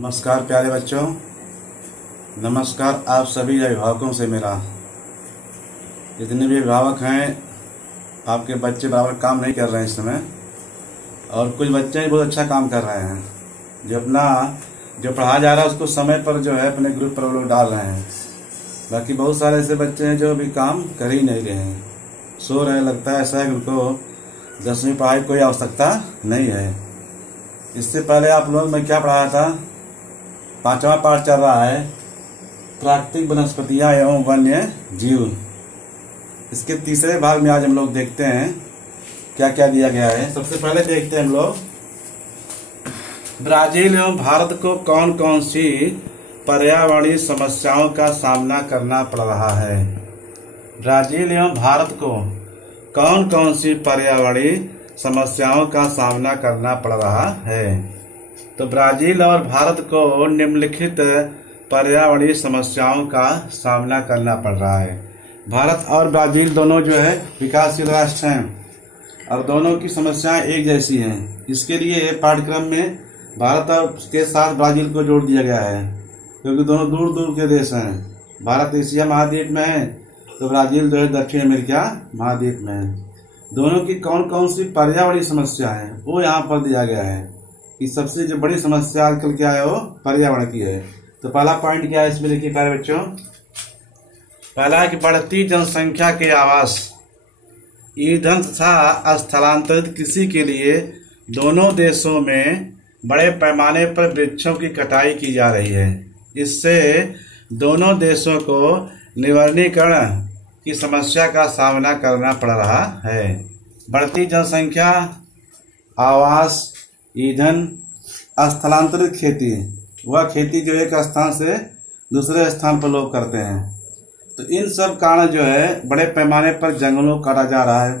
नमस्कार प्यारे बच्चों, नमस्कार आप सभी अभिभावकों से मेरा। जितने भी अभिभावक हैं, आपके बच्चे बराबर काम नहीं कर रहे हैं इस समय, और कुछ बच्चे बहुत अच्छा काम कर रहे हैं। जो पढ़ाया जा रहा है उसको समय पर जो है अपने ग्रुप पर वो लोग डाल रहे हैं। बाकी बहुत सारे ऐसे बच्चे हैं जो अभी काम कर ही नहीं रहे हैं, सो रहे। लगता है ऐसा है कि उनको 10वीं पढ़ाई कोई आवश्यकता नहीं है। इससे पहले आप लोग मैं क्या पढ़ाया था, 5वां पाठ चल रहा है प्राकृतिक वनस्पतियां एवं वन्य जीव। इसके तीसरे भाग में आज हम लोग देखते हैं क्या क्या दिया गया है। सबसे पहले देखते हैं हम लोग ब्राजील एवं भारत को कौन कौन सी पर्यावरणीय समस्याओं का सामना करना पड़ रहा है। ब्राजील एवं भारत को कौन कौन सी पर्यावरणीय समस्याओं का सामना करना पड़ रहा है। तो ब्राजील और भारत को निम्नलिखित पर्यावरणीय समस्याओं का सामना करना पड़ रहा है। भारत और ब्राजील दोनों जो है विकासशील राष्ट्र हैं और दोनों की समस्याएं एक जैसी हैं। इसके लिए पाठ्यक्रम में भारत और के साथ ब्राजील को जोड़ दिया गया है, क्योंकि दोनों दूर दूर के देश हैं। भारत एशिया महाद्वीप में है तो ब्राजील जो है दक्षिण अमेरिका महाद्वीप में है। दोनों की कौन कौन सी पर्यावरणीय समस्या है वो यहाँ पर दिया गया है कि सबसे जो बड़ी समस्या आजकल क्या है वो पर्यावरण की है। तो पहला पॉइंट क्या है इसमें, देखिए प्यारे बच्चों। पहला है कि बढ़ती जनसंख्या के आवास, ईंधन तथा स्थलांतरित कृषि के लिए दोनों देशों में बड़े पैमाने पर वृक्षों की कटाई की जा रही है। इससे दोनों देशों को निवर्णीकरण की समस्या का सामना करना पड़ रहा है। बढ़ती जनसंख्या, आवास, ईंधन, स्थलांतरित खेती, वह खेती जो एक स्थान से दूसरे स्थान पर लोग करते हैं। तो इन सब कारण जो है बड़े पैमाने पर जंगलों काटा जा रहा है।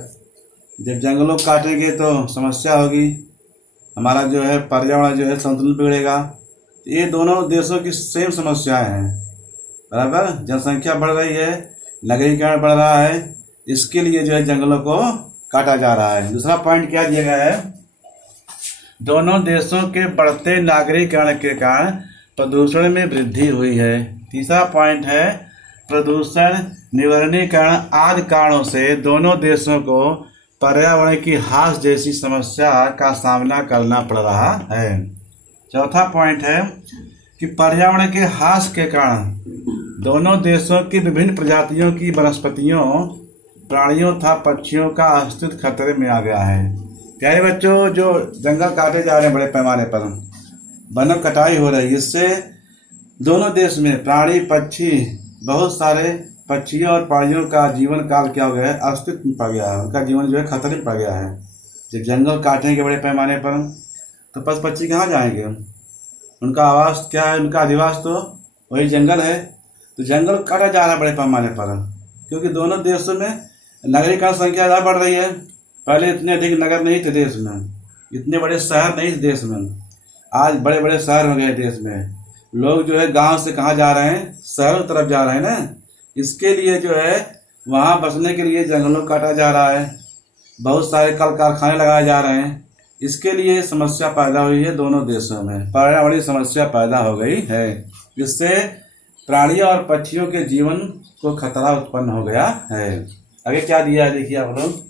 जब जंगलों काटेंगे तो समस्या होगी, हमारा जो है पर्यावरण जो है संतुलन बिगड़ेगा। ये दोनों देशों की सेम समस्याएं हैं, बराबर। जनसंख्या बढ़ रही है, नगरीकरण बढ़ रहा है, इसके लिए जो है जंगलों को काटा जा रहा है। दूसरा पॉइंट क्या दिया गया है, दोनों देशों के बढ़ते नागरीकरण के कारण प्रदूषण में वृद्धि हुई है। तीसरा पॉइंट है प्रदूषण, निवर्णीकरण आदि कारणों से दोनों देशों को पर्यावरण की ह्रास जैसी समस्या का सामना करना पड़ रहा है। चौथा पॉइंट है कि पर्यावरण के ह्रास के कारण दोनों देशों की विभिन्न प्रजातियों की वनस्पतियों, प्राणियों तथा पक्षियों का अस्तित्व खतरे में आ गया है। प्यारे बच्चों, जो जंगल काटे जा रहे हैं बड़े पैमाने पर, वनों कटाई हो रही है, इससे दोनों देश में प्राणी, पक्षी, बहुत सारे पक्षियों और प्राणियों का जीवन काल क्या हो गया है, अस्तित्व में पड़ गया है। उनका जीवन जो है खतरे में पड़ गया है। जब जंगल काटेंगे बड़े पैमाने पर तो पशु पक्षी कहाँ जाएंगे, उनका आवास क्या है, उनका अधिवास तो वही जंगल है। तो जंगल काटा जा रहा है बड़े पैमाने पर, क्योंकि दोनों देशों में नागरिकों की संख्या ज्यादा बढ़ रही है। पहले इतने अधिक नगर नहीं थे देश में, इतने बड़े शहर नहीं थे देश में, आज बड़े बड़े शहर हो गए देश में। लोग जो है गांव से कहाँ जा रहे हैं, शहरों की तरफ जा रहे हैं ना। इसके लिए जो है वहां बसने के लिए जंगलों काटा जा रहा है, बहुत सारे कल कारखाने लगाए जा रहे हैं। इसके लिए समस्या पैदा हुई है, दोनों देशों में पर्यावरणीय समस्या पैदा हो गई है, जिससे प्राणियों और पक्षियों के जीवन को खतरा उत्पन्न हो गया है। आगे क्या दिया है देखिए आप लोग।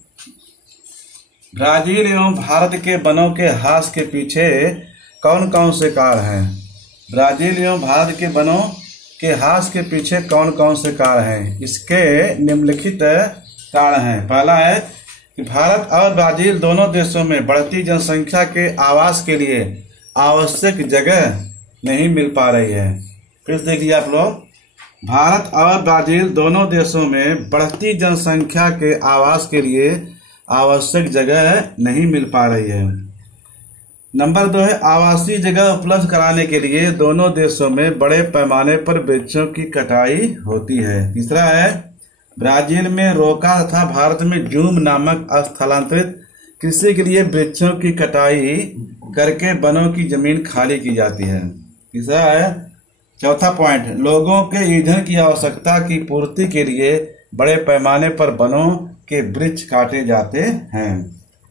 ब्राजील एवं भारत के वनों के ह्रास के पीछे कौन कौन से कारण हैं। ब्राजील एवं भारत के वनों के ह्रास के पीछे कौन कौन से कारण हैं, इसके निम्नलिखित कारण हैं। पहला है कि भारत और ब्राजील दोनों देशों में बढ़ती जनसंख्या के आवास के लिए आवश्यक जगह नहीं मिल पा रही है। फिर देखिए आप लोग, भारत और ब्राजील दोनों देशों में बढ़ती जनसंख्या के आवास के लिए आवश्यक जगह नहीं मिल पा रही है। नंबर 2 है आवासीय जगह उपलब्ध कराने के लिए दोनों देशों में बड़े पैमाने पर वृक्षों की कटाई होती है। तीसरा है ब्राजील में रोका तथा भारत में जूम नामक स्थलांतरित कृषि के लिए वृक्षों की कटाई करके वनों की जमीन खाली की जाती है। तीसरा है, चौथा पॉइंट, लोगों के ईंधन की आवश्यकता की पूर्ति के लिए बड़े पैमाने पर वनों के वृक्ष काटे जाते हैं।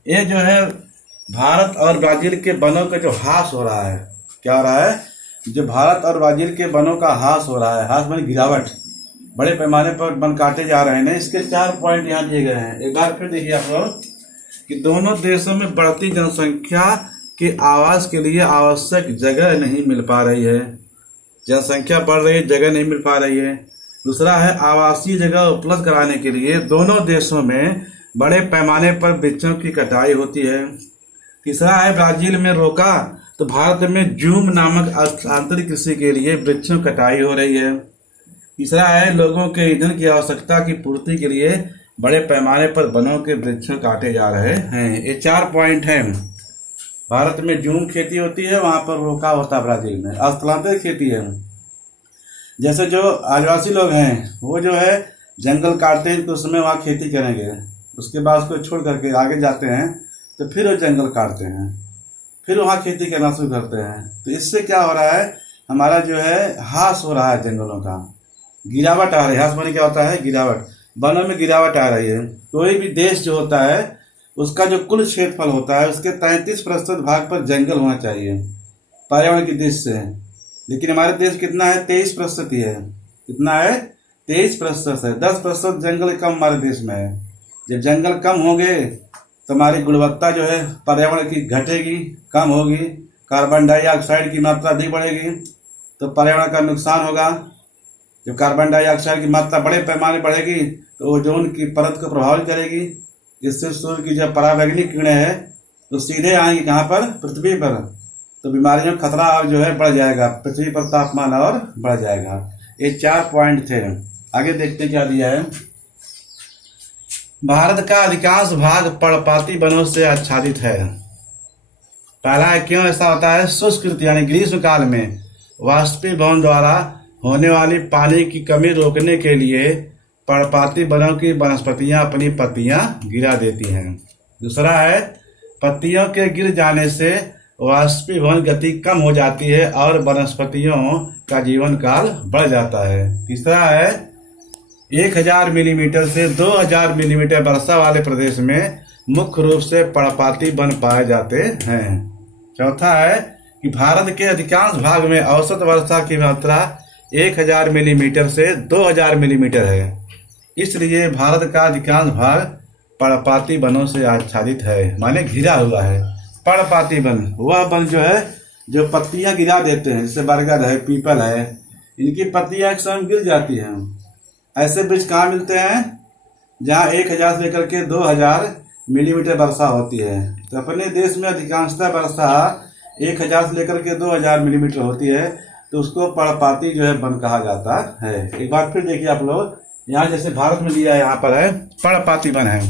ये जो है भारत और ब्राजील के वनों का जो ह्रास हो रहा है, क्या हो रहा है, जो भारत और ब्राजील के वनों का ह्रास हो रहा है, ह्रास माने गिरावट, बड़े पैमाने पर वन काटे जा रहे हैं, इसके 4 पॉइंट यहाँ दिए गए हैं। एक बार फिर देखिए आप लोग कि दोनों देशों में बढ़ती जनसंख्या के आवास के लिए आवश्यक जगह नहीं मिल पा रही है। जनसंख्या बढ़ रही है, जगह नहीं मिल पा रही है। दूसरा है आवासीय जगह उपलब्ध कराने के लिए दोनों देशों में बड़े पैमाने पर वृक्षों की कटाई होती है। तीसरा है ब्राजील में रोका तो भारत में जूम नामक आंतरिक कृषि के लिए वृक्षों कटाई हो रही है। तीसरा है लोगों के ईंधन की आवश्यकता की पूर्ति के लिए बड़े पैमाने पर वनों के वृक्षों काटे जा रहे हैं। ये 4 पॉइंट हैं। भारत में जूम खेती होती है, वहां पर रोका होता है। ब्राजील में स्थलांतरित खेती है। जैसे जो आदिवासी लोग हैं वो जो है जंगल काटते हैं तो उसमें वहां खेती करेंगे, उसके बाद उसको छोड़ करके आगे जाते हैं तो फिर वो जंगल काटते हैं, फिर वहां खेती करना शुरू करते हैं। तो इससे क्या हो रहा है, हमारा जो है ह्रास हो रहा है, जंगलों का गिरावट आ रही है। ह्रास माने क्या होता है, गिरावट, वनों में गिरावट आ रही है। कोई भी देश जो होता है उसका जो कुल क्षेत्रफल होता है उसके 33% भाग पर जंगल होना चाहिए पर्यावरण की दृष्टि से, लेकिन हमारे देश कितना है, 23% ही है। कितना है, 23% है। 10% जंगल कम हमारे देश में है। जब जंगल कम होंगे तो हमारी गुणवत्ता जो है पर्यावरण की घटेगी, कम होगी, कार्बन डाइऑक्साइड की मात्रा अधिक बढ़ेगी तो पर्यावरण का नुकसान होगा। जब कार्बन डाइऑक्साइड की मात्रा बड़े पैमाने बढ़ेगी तो ओजोन की परत को प्रभावित करेगी, जिससे सूर्य की जो पराबैंगनी किरणें हैं तो सीधे आएंगी कहाँ पर, पृथ्वी पर, तो बीमारियों का खतरा और जो है बढ़ जाएगा, पृथ्वी पर तापमान और बढ़ जाएगा। ये 4 पॉइंट थे। आगे देखते क्या दिया है। भारत का अधिकांश भाग पर्णपाती वनों से आच्छादित है। पहला है, क्यों ऐसा होता है, शुष्क ऋतु यानी ग्रीष्म काल में वाष्पीभवन द्वारा होने वाली पानी की कमी रोकने के लिए पर्णपाती वनों की वनस्पतियां अपनी पत्तियां गिरा देती हैं। दूसरा है, पत्तियों के गिर जाने से वाष्पीभवन गति कम हो जाती है और वनस्पतियों का जीवन काल बढ़ जाता है। तीसरा है, 1000 मिलीमीटर से 2000 मिलीमीटर वर्षा वाले प्रदेश में मुख्य रूप से पर्णपाती वन पाए जाते हैं। चौथा है कि भारत के अधिकांश भाग में औसत वर्षा की मात्रा 1000 मिलीमीटर से 2000 मिलीमीटर है, इसलिए भारत का अधिकांश भाग पर्णपाती वनों से आच्छादित है, माने घिरा हुआ है। पर्णपाती वन वह वन जो है जो पत्तियां गिरा देते हैं, जैसे बरगद है, पीपल है, इनकी पत्तियां एक समय गिर जाती हैं। ऐसे वृक्ष कहाँ मिलते हैं, जहाँ 1000 से लेकर के 2000 मिलीमीटर वर्षा होती है। तो अपने देश में अधिकांशतः वर्षा 1000 से लेकर के 2000 मिलीमीटर होती है, तो उसको पर्णपाती जो है वन कहा जाता है। एक बार फिर देखिए आप लोग, यहाँ जैसे भारत में लिया है, यहाँ पर है पर्णपाती वन है।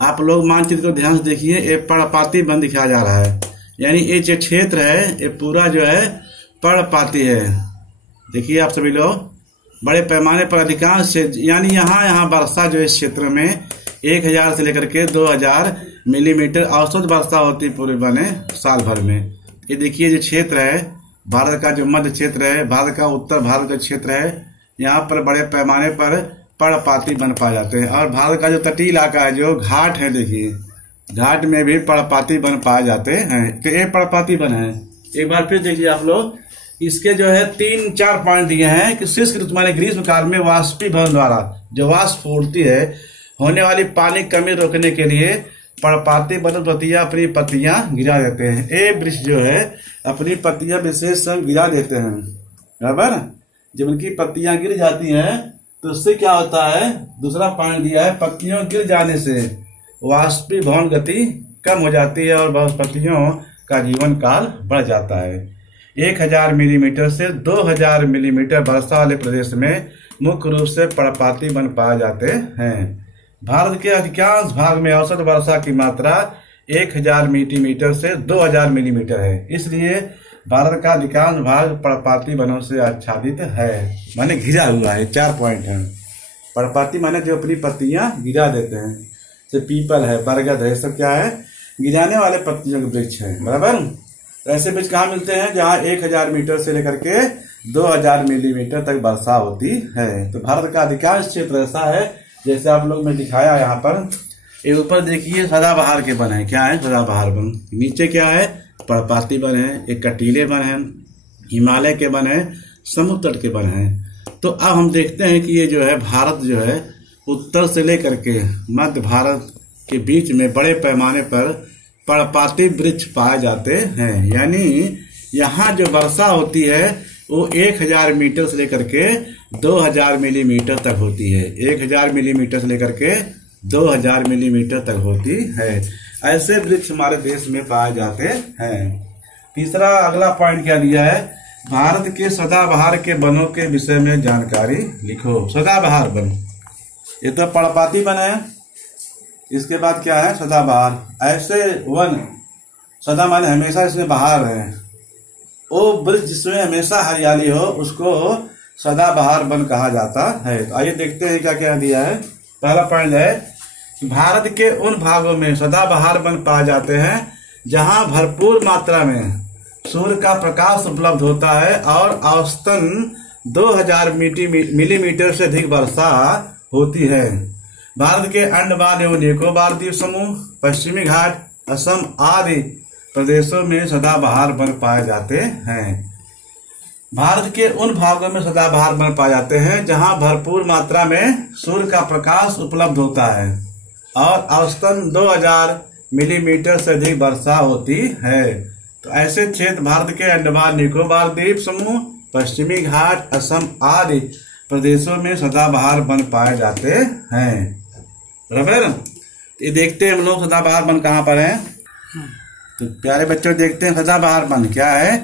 आप लोग मानचित्र को ध्यान से देखिए, ये पर्णपाती वन दिखाया जा रहा है, यानी ये जो क्षेत्र है ये पूरा जो है पर्णपाती है। देखिए आप सभी लोग, बड़े पैमाने पर अधिकांश यानी यहाँ वर्षा जो इस क्षेत्र में 1000 से लेकर के 2000 मिलीमीटर औसत वर्षा होती पूरे बने साल भर में। ये देखिए जो क्षेत्र है भारत का, जो मध्य क्षेत्र है, भारत का उत्तर भारत का क्षेत्र है, यहाँ पर बड़े पैमाने पर पर्णपाती वन पाए जाते हैं। और भारत का जो तटीय इलाका है, जो घाट है, देखिए घाट में भी पर्णपाती वन पाए जाते हैं। तो ये पर्णपाती वन है। एक बार फिर देखिए आप लोग, इसके जो है 3-4 पॉइंट दिए हैं कि शुष्क ऋतु माने ग्रीष्म काल में वाष्पीभवन द्वारा जो वाष्प फूटती है होने वाली पानी कमी रोकने के लिए पर्णपाती वनस्पतियां अपनी पत्तियां गिरा देते हैं। ये वृक्ष जो है अपनी पत्तियां विशेष गिरा देते हैं, बराबर। जब उनकी पत्तियां गिर जाती हैं तो उससे क्या होता है, दूसरा पॉइंट दिया है, पत्तियों गिर जाने से वाष्पीभवन गति कम हो जाती है और वनस्पतियों का जीवन काल बढ़ जाता है। 1000 मिलीमीटर से 2000 मिलीमीटर वर्षा वाले प्रदेश में मुख्य रूप से पर्णपाती वन पाए जाते हैं। भारत के अधिकांश भाग में औसत वर्षा की मात्रा 1000 मिलीमीटर से 2000 मिलीमीटर है, इसलिए भारत का अधिकांश भाग पर्णपाती वनों से आच्छादित है, माने घिरा हुआ है। 4 पॉइंट है। पर्णपाती माने जो अपनी पत्तियां गिरा देते हैं, जैसे पीपल है, बरगद है, सब क्या है, गिराने वाले पत्तियों के वृक्ष है, बराबर। तो ऐसे वृक्ष कहाँ मिलते हैं, जहाँ 1000 मीटर से लेकर के 2000 मिलीमीटर तक वर्षा होती है। तो भारत का अधिकांश क्षेत्र ऐसा है, जैसे आप लोग में दिखाया यहाँ पर। ये ऊपर देखिए सदाबहार के वन है, क्या है, सदाबहार वन। नीचे क्या है, पर्वतीय वन है, एक कटीले वन है, हिमालय के वन है, समुद्र तट के वन है। तो अब हम देखते हैं कि ये जो है भारत जो है उत्तर से लेकर के मध्य भारत के बीच में बड़े पैमाने पर पर्वतीय वृक्ष पाए जाते हैं। यानी यहाँ जो वर्षा होती है वो 1000 मीटर से लेकर के 2000 मिलीमीटर तक होती है। 1000 मिलीमीटर से लेकर के 2000 मिलीमीटर तक होती है। ऐसे वृक्ष हमारे देश में पाए जाते हैं। तीसरा अगला पॉइंट क्या दिया है, भारत के सदाबहार के वनों के विषय में जानकारी लिखो। सदाबहार वन, ये तो पर्वतीय वन है, इसके बाद क्या है सदाबहार। ऐसे वन, सदा माने हमेशा इसमें बहार है, वो वृक्ष जिसमें हमेशा हरियाली हो उसको सदाबहार वन कहा जाता है। तो आइए देखते हैं क्या क्या दिया है। पहला पॉइंट है भारत के उन भागों में सदाबहार वन पाए जाते हैं जहां भरपूर मात्रा में सूर्य का प्रकाश उपलब्ध होता है और औसतन 2000 मिलीमीटर से अधिक वर्षा होती है। भारत के अंडमान एवं निकोबार द्वीप समूह, पश्चिमी घाट, असम आदि प्रदेशों में सदाबहार वन पाए जाते हैं। भारत के उन भागों में सदाबहार वन पाए जाते हैं जहां भरपूर मात्रा में सूर्य का प्रकाश उपलब्ध होता है और औसतन 2000 मिलीमीटर से अधिक वर्षा होती है। तो ऐसे क्षेत्र भारत के अंडमान निकोबार द्वीप समूह, पश्चिमी घाट, असम आदि प्रदेशों में सदाबहार वन पाए जाते हैं। बराबर, ये देखते हैं हम लोग सदाबहार वन कहाँ पर है। तो प्यारे बच्चों देखते हैं सदाबहार वन क्या है।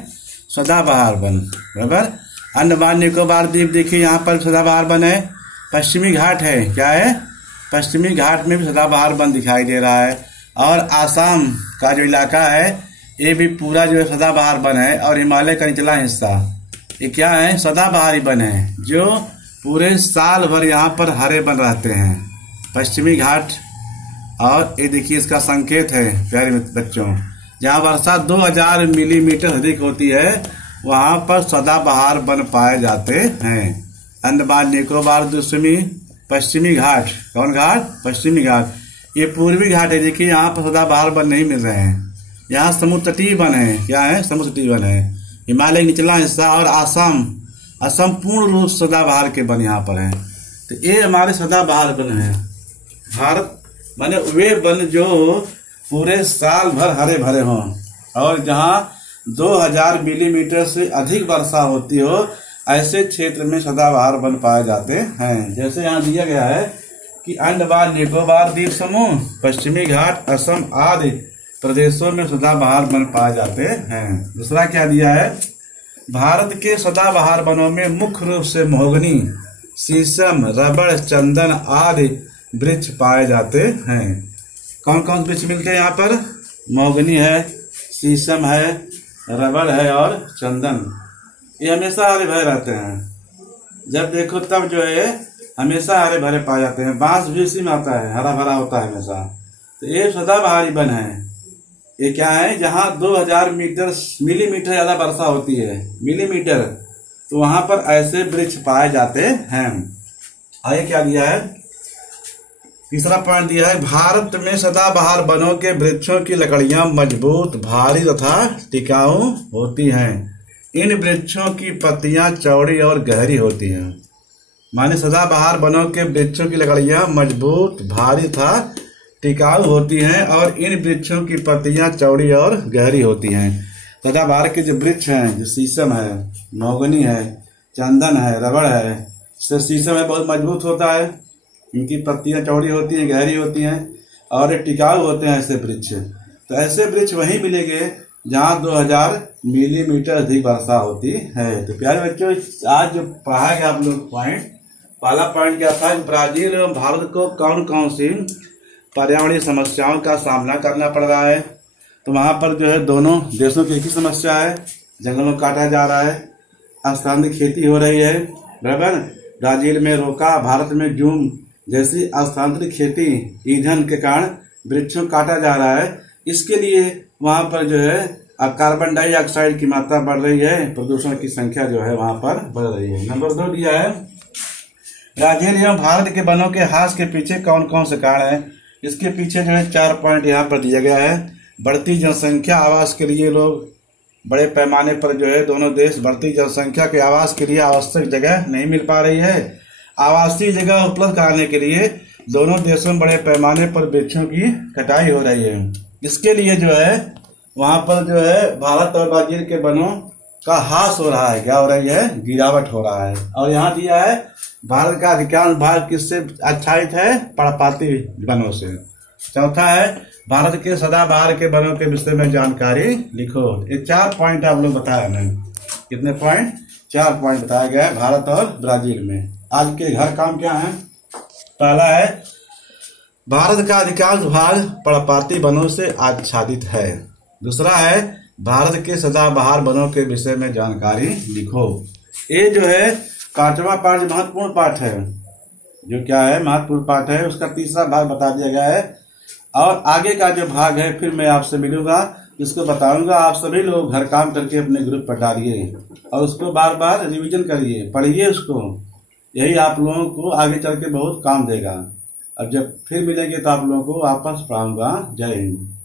सदाबहार वन बराबर, अंडमान निकोबार द्वीप देखिए यहाँ पर सदाबहार वन है। पश्चिमी घाट है, क्या है पश्चिमी घाट में भी सदाबहार वन दिखाई दे रहा है। और आसाम का जो इलाका है ये भी पूरा जो है सदाबहार वन है। और हिमालय का निचला हिस्सा ये क्या है सदाबहारी वन है, जो पूरे साल भर यहाँ पर हरे वन रहते हैं। पश्चिमी घाट, और ये देखिए इसका संकेत है प्यारे बच्चों, जहाँ वर्षा 2000 मिलीमीटर अधिक होती है वहां पर सदाबहार वन पाए जाते हैं। अंडमान निकोबार द्वीपसमूह, पश्चिमी घाट, कौन घाट पश्चिमी घाट, ये पूर्वी घाट है। देखिए यहाँ पर सदाबहार वन नहीं मिल रहे हैं, यहाँ समुद्र तटीय वन है। क्या है समुद्र तटीय वन है। हिमालय निचला हिस्सा और असम पूर्ण रूप सदाबहार के वन यहाँ पर है। तो ये हमारे सदाबहार वन है। भारत माने वे वन जो पूरे साल भर हरे भरे हों और जहाँ 2000 मिलीमीटर से अधिक वर्षा होती हो, ऐसे क्षेत्र में सदाबहार वन पाए जाते हैं। जैसे यहाँ दिया गया है कि अंडमान निकोबार द्वीप समूह, पश्चिमी घाट, असम आदि प्रदेशों में सदाबहार वन पाए जाते हैं। दूसरा क्या दिया है, भारत के सदाबहार वनों में मुख्य रूप से महोगनी, शीशम, रबड़, चंदन आदि वृक्ष पाए जाते हैं। कौन कौन वृक्ष मिलते हैं यहाँ पर, महोगनी है, शीशम है, रबड़ है और चंदन। ये हमेशा हरे भरे रहते हैं, जब देखो तब जो है हमेशा हरे भरे पाए जाते हैं। बांस भी इसी में आता है, हरा भरा होता है हमेशा। तो ये सदाबहारी वन है। ये क्या है, जहाँ 2000 मिलीमीटर ज्यादा वर्षा होती है, मिलीमीटर, तो वहां पर ऐसे वृक्ष पाए जाते हैं। आगे क्या दिया है, तीसरा पॉइंट दिया है, भारत में सदाबहार वनों के वृक्षों की लकड़ियां मजबूत, भारी तथा टिकाऊ होती हैं। इन वृक्षों की पत्तियां चौड़ी और गहरी होती हैं। माने सदाबहार वनों के वृक्षों की लकड़ियां मजबूत, भारी तथा टिकाऊ होती हैं और इन वृक्षों की पत्तियां चौड़ी और गहरी होती हैं। सदाबहार के जो वृक्ष हैं, जो शीशम है, महोगनी है, चंदन है, रबड़ है, शीशम है बहुत मजबूत होता है, इनकी पत्तियां चौड़ी होती हैं, गहरी होती हैं और टिकाऊ होते हैं ऐसे वृक्ष। तो ऐसे वृक्ष वहीं मिलेंगे जहाँ 2000 मिलीमीटर अधिक वर्षा होती है। तो प्यारे बच्चों, आज जो पढ़ा गया आप लोग पॉइंट, पहला पॉइंट क्या था, ब्राजील एवं भारत को कौन कौन सी पर्यावरणीय समस्याओं का सामना करना पड़ रहा है। तो वहां पर जो है दोनों देशों की एक ही समस्या है, जंगलों काटा जा रहा है, स्थानीय खेती हो रही है, बराबर। ब्राजील में रोका, भारत में जूम जैसी स्थानांतरित खेती ईंधन के कारण वृक्षों काटा जा रहा है। इसके लिए वहां पर जो है कार्बन डाइऑक्साइड की मात्रा बढ़ रही है, प्रदूषण की संख्या जो है वहां पर बढ़ रही है। नंबर 2 दिया है, ब्राजील एवं भारत के वनों के ह्रास के पीछे कौन कौन से कारण है। इसके पीछे जो है 4 पॉइंट यहाँ पर दिया गया है। बढ़ती जनसंख्या आवास के लिए लोग बड़े पैमाने पर जो है दोनों देश बढ़ती जनसंख्या के आवास के लिए आवश्यक जगह नहीं मिल पा रही है। आवासीय जगह उपलब्ध कराने के लिए दोनों देशों में बड़े पैमाने पर वृक्षों की कटाई हो रही है। इसके लिए जो है वहां पर जो है भारत और ब्राजील के वनों का ह्रास हो रहा है। क्या हो रही है? गिरावट हो रहा है। और यहाँ दिया है भारत का अधिकांश भाग किससे आच्छादित है? पर्णपाती वनों से। चौथा है भारत के सदाबहार के वनों के विषय में जानकारी लिखो। ये 4 पॉइंट आप लोग बताया मैंने। कितने पॉइंट? 4 पॉइंट बताया गया है भारत और ब्राजील में। आज के घर काम क्या है? पहला है भारत का अधिकांश भाग पर्णपाती वनों से आच्छादित है। दूसरा है भारत के सदाबहार वनों के विषय में जानकारी लिखो। ये जो है 5वां पाठ महत्वपूर्ण पाठ है, जो क्या है महत्वपूर्ण पाठ है, उसका तीसरा भाग बता दिया गया है। और आगे का जो भाग है फिर मैं आपसे मिलूंगा, इसको बताऊंगा। आप सभी लोग घर काम करके अपने ग्रुप पर डालिए और उसको बार बार रिवीजन करिए, पढ़िए उसको। यही आप लोगों को आगे चल के बहुत काम देगा। अब जब फिर मिलेंगे तो आप लोगों को वापस पढ़ाऊंगा। जय हिंद।